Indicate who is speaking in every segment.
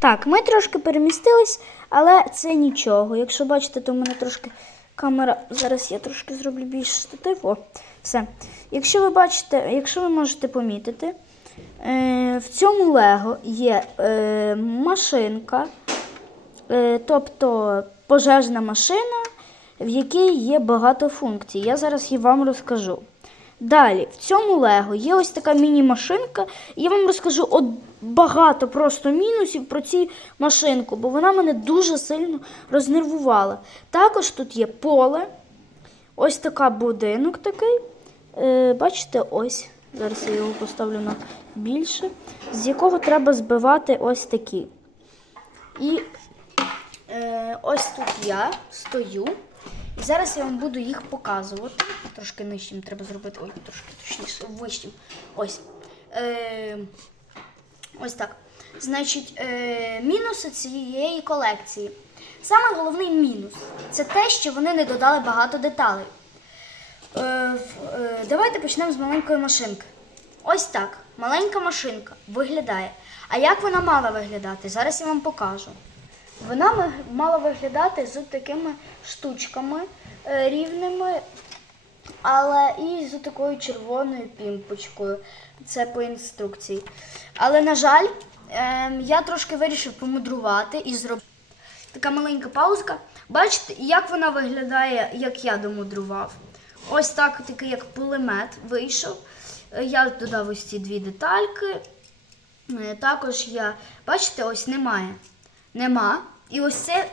Speaker 1: Так, ми трошки перемістились, але це нічого. Якщо бачите, то в мене трошки камера. Зараз я трошки зроблю більш штатив. О, все. Якщо ви бачите, якщо ви можете помітити, е, в цьому Лего є е, машинка, е, тобто пожежна машина, в якій є багато функцій. Я зараз її вам розкажу. Далі, в цьому Лего є ось така міні-машинка. Я вам розкажу от багато просто мінусів про цю машинку, бо вона мене дуже сильно рознервувала. Також тут є поле, ось така будинок такий. Е, бачите, ось. Зараз я його поставлю на більше, з якого треба збивати ось такі. І е, ось тут я стою. І зараз я вам буду їх показувати. Трошки нижчим треба зробити. Ой, трошки точніше, вищим. Ось. Е, ось так. Значить, е, мінуси цієї колекції. Саме головний мінус це те, що вони не додали багато деталей. Е, е, давайте почнемо з маленької машинки. Ось так. Маленька машинка виглядає. А як вона мала виглядати? Зараз я вам покажу. Вона мала виглядати з такими штучками е, рівними, але і з такою червоною пімпочкою. Це по інструкції. Але, на жаль, ем, я трошки вирішив помудрувати і зробити така маленька паузка. Бачите, як вона виглядає, як я домудрував. Ось так, такий як пулемет вийшов. Е, Я додав ось ці дві детальки. Е, Також я, бачите, ось немає. Нема. І ось це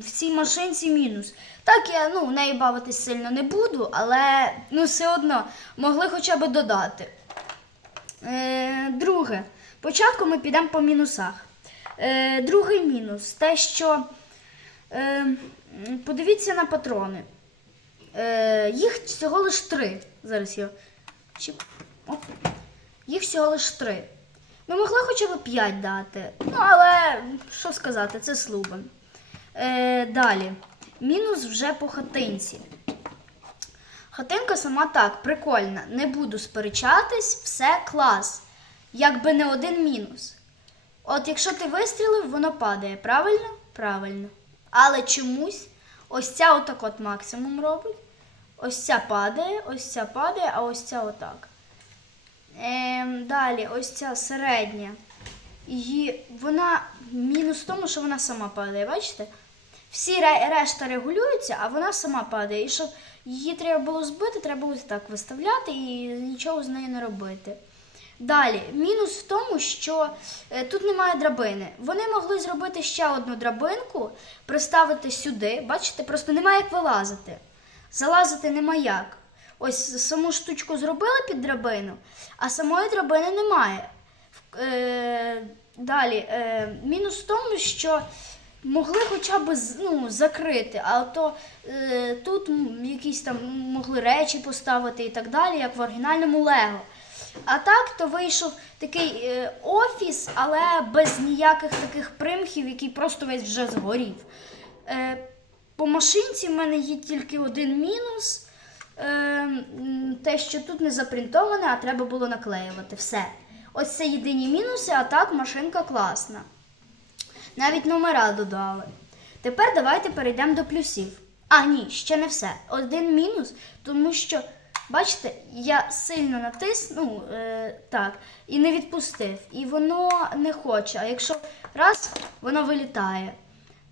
Speaker 1: в цій машинці мінус. Так, я ну, неї бавитись сильно не буду, але ну, все одно могли хоча б додати. Е, друге. Спочатку ми підемо по мінусах. Е, другий мінус те, що е, подивіться на патрони. Е, їх всього лиш три. Зараз я. Оп. Їх всього лиш три. Ми могли хоча б 5 дати. Ну, але що сказати, це слубен. Е, далі. Мінус вже по хатинці. Хатинка сама так, прикольна. Не буду сперечатись, все клас. Якби не один мінус. От якщо ти вистрілив, воно падає. Правильно? Правильно. Але чомусь ось ця отак от максимум робить. Ось ця падає, ось ця падає, а ось ця отак. Ем, далі, ось ця середня. Її, вона мінус в тому, що вона сама падає, бачите? Всі решта регулюються, а вона сама падає. І щоб її треба було збити, треба ось так виставляти і нічого з нею не робити. Далі, мінус в тому, що е, тут немає драбини. Вони могли зробити ще одну драбинку, приставити сюди. Бачите, просто немає як вилазити. Залазити нема як. Ось саму штучку зробили під драбину, а самої драбини немає. Е, далі, е, мінус в тому, що могли хоча б ну, закрити, а то е, тут якісь там могли речі поставити і так далі, як в оригінальному Лего. А так, то вийшов такий е, офіс, але без ніяких таких примхів, який просто весь вже згорів. Е, по машинці в мене є тільки один мінус. Е, те, що тут не запринтоване, а треба було наклеювати. Все. Ось це єдині мінуси, а так машинка класна. Навіть номера додали. Тепер давайте перейдемо до плюсів. А, ні, ще не все. Один мінус, тому що, бачите, я сильно натиснув е, так, і не відпустив. І воно не хоче. А якщо раз, воно вилітає.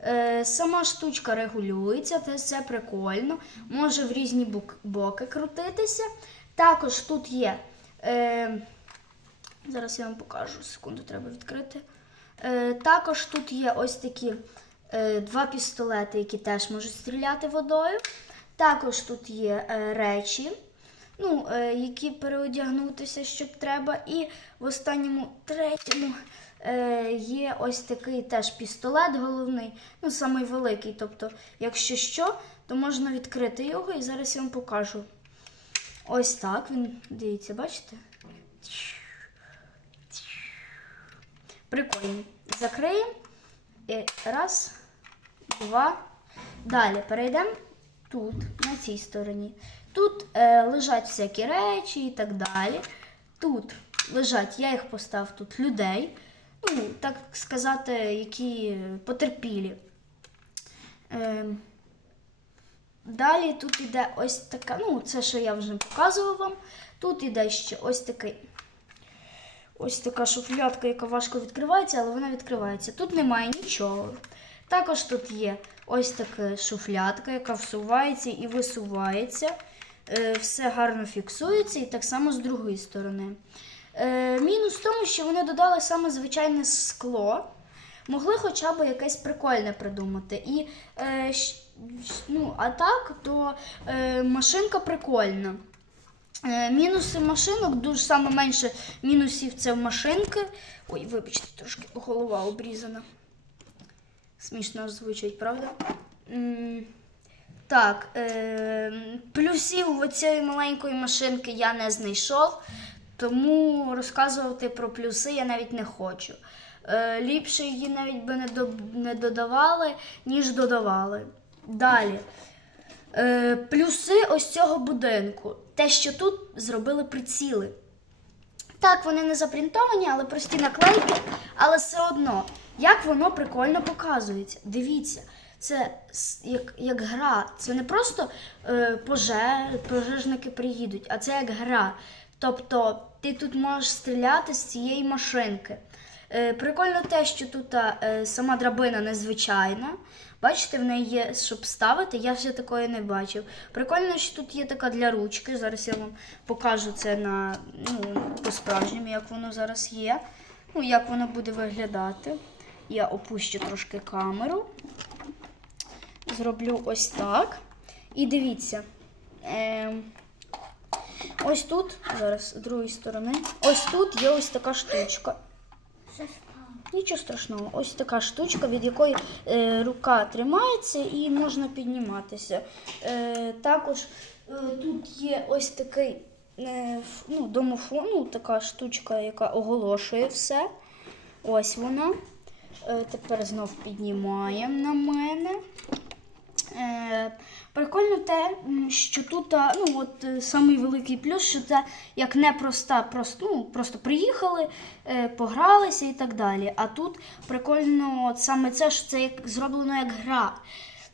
Speaker 1: Е, сама штучка регулюється, це все прикольно. Може в різні бок- боки крутитися. Також тут є. Е, Зараз я вам покажу, секунду треба відкрити. Е, також тут є ось такі два пістолети, які теж можуть стріляти водою. Також тут є речі, ну, які переодягнутися, щоб треба. І в останньому третьому є ось такий теж пістолет головний, ну, самий великий. Тобто, якщо що, то можна відкрити його і зараз я вам покажу. Ось так він, дивіться, бачите? Прикольно. Закриємо. І раз, два. Далі перейдемо тут, на цій стороні. Тут е, лежать всякі речі і так далі. Тут лежать, я їх поставив тут людей. Ну, так сказати, які потерпілі. Ем, Далі тут іде ось така, ну, це що я вже показував вам. Тут іде ще ось такий. Ось така шуфлядка, яка важко відкривається, але вона відкривається. Тут немає нічого. Також тут є ось така шуфлядка, яка всувається і висувається. Е, Все гарно фіксується, і так само з другої сторони. Е, Мінус в тому, що вони додали саме звичайне скло. Могли хоча б якесь прикольне придумати. І, е, ну, а так, то е, машинка прикольна. Мінуси машинок, дуже саме менше мінусів це машинки. Ой, вибачте, трошки голова обрізана. Смішно звучить, правда? Так, плюсів у цієї маленької машинки я не знайшов, тому розказувати про плюси я навіть не хочу. Е, ліпше її навіть би не, додавали, ніж додавали. Далі. Е, плюси ось цього будинку. Те, що тут зробили приціли. Так, вони не запринтовані, але прості наклейки, але все одно, як воно прикольно показується. Дивіться, це як, як гра. Це не просто е, пожеж, пожежники приїдуть, а це як гра. Тобто ти тут можеш стріляти з цієї машинки. Е, прикольно те, що тут е, сама драбина незвичайна. Бачите, в неї є, щоб ставити, я ще такої не бачив. Прикольно, що тут є така для ручки. Зараз я вам покажу це на ну, по-справжньому, як воно зараз є. Ну, як воно буде виглядати. Я опущу трошки камеру. Зроблю ось так. І дивіться. Ем, ось тут, зараз з другої сторони, ось тут є ось така штучка. Нічого страшного, ось така штучка, від якої е, рука тримається і можна підніматися. Е, також е, тут є ось такий е, ну, домофон, ну, така штучка, яка оголошує все. Ось вона. Е, тепер знов піднімаємо на мене. Е, прикольно те, що тут а, ну, от, е, самий великий плюс, що це як не проста, просто, ну, просто приїхали, е, погралися і так далі. А тут прикольно от саме це, що це як, зроблено як гра.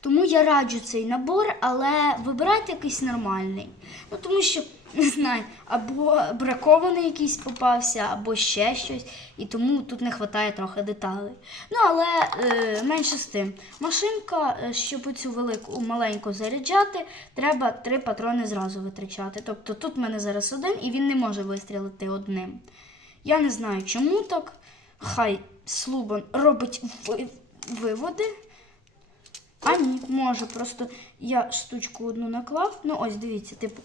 Speaker 1: Тому я раджу цей набор, але вибирайте якийсь нормальний. Ну тому що не знаю, або бракований якийсь попався, або ще щось, і тому тут не вистачає трохи деталей. Ну але е, менше з тим. Машинка, е, щоб цю велику маленьку заряджати, треба три патрони зразу витрачати. Тобто тут в мене зараз один, і він не може вистрілити одним. Я не знаю, чому так. Хай Слубан робить ви- виводи. А ні, може, просто я штучку одну наклав. Ну, ось, дивіться, типу,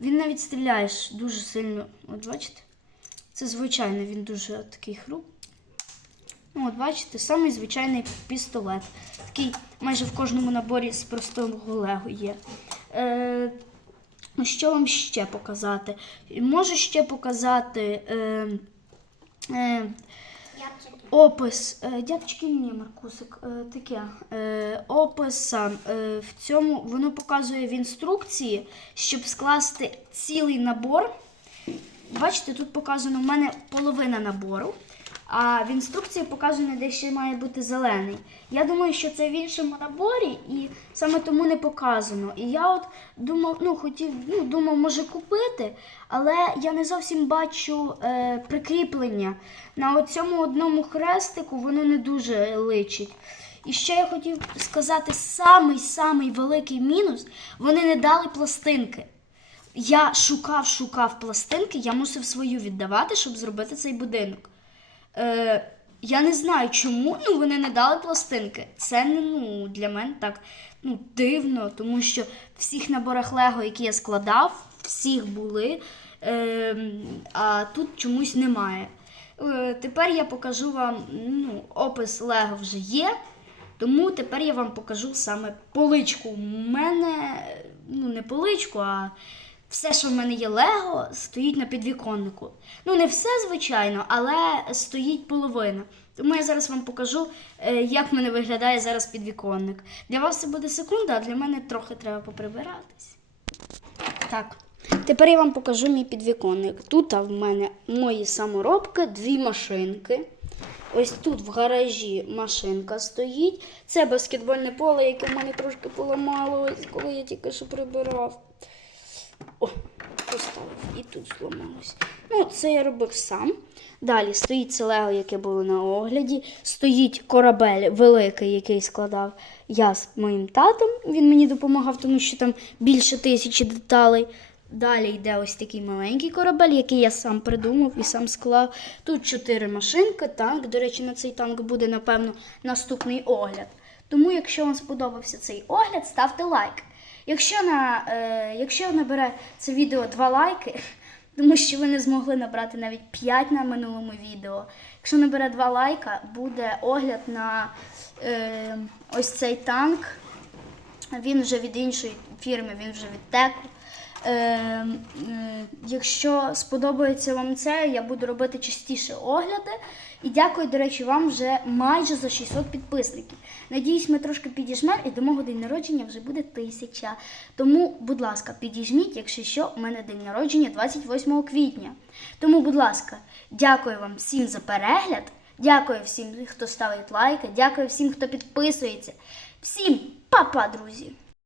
Speaker 1: він навіть стріляє дуже сильно. От бачите? Це звичайно, він дуже такий хруп. Ну, от бачите, самий звичайний пістолет. Такий майже в кожному наборі з простого лего є. Е, ну, що вам ще показати? Можу ще показати. Е, е, Опис, е, дядечки, ні, Маркусик, е, таке. описа. Е, в цьому воно показує в інструкції, щоб скласти цілий набор. Бачите, тут показано в мене половина набору, а в інструкції показано, де ще має бути зелений. Я думаю, що це в іншому наборі, і саме тому не показано. І я от думав, ну хотів, ну думав, може купити, але я не зовсім бачу е, прикріплення. На цьому одному хрестику воно не дуже личить. І ще я хотів сказати самий-самий великий мінус: вони не дали пластинки. Я шукав, шукав пластинки, я мусив свою віддавати, щоб зробити цей будинок. Е, я не знаю, чому ну, вони не дали пластинки. Це ну, для мене так ну, дивно, тому що в всіх наборах Лего, які я складав, всіх були, е, а тут чомусь немає. Е, тепер я покажу вам ну, опис Лего вже є. Тому тепер я вам покажу саме поличку. У мене, ну не поличку, а все, що в мене є Лего, стоїть на підвіконнику. Ну, не все, звичайно, але стоїть половина. Тому я зараз вам покажу, е, як в мене виглядає зараз підвіконник. Для вас це буде секунда, а для мене трохи треба поприбиратись. Так. Тепер я вам покажу мій підвіконник. Тут в мене мої саморобки, дві машинки. Ось тут в гаражі машинка стоїть. Це баскетбольне поле, яке в мене трошки поламалось, коли я тільки що прибирав. О, поставив і тут зламалось. Ну, це я робив сам. Далі стоїть це лего, яке було на огляді. Стоїть корабель великий, який складав я з моїм татом. Він мені допомагав, тому що там більше тисячі деталей. Далі йде ось такий маленький корабель, який я сам придумав і сам склав. Тут чотири машинки, танк. До речі, на цей танк буде, напевно, наступний огляд. Тому, якщо вам сподобався цей огляд, ставте лайк. Якщо, на, е, якщо набере це відео 2 лайки, тому що ви не змогли набрати навіть 5 на минулому відео. Якщо набере 2 лайка, буде огляд на е, ось цей танк. Він вже від іншої фірми, він вже від теку. Е, е, якщо сподобається вам це, я буду робити частіше огляди. І дякую, до речі, вам вже майже за 600 підписників. Надіюсь, ми трошки підіжмемо і до мого день народження вже буде тисяча. Тому, будь ласка, підіжміть, якщо що, у мене день народження 28 квітня. Тому, будь ласка, дякую вам всім за перегляд. Дякую всім, хто ставить лайки. Дякую всім, хто підписується. Всім па-па, друзі!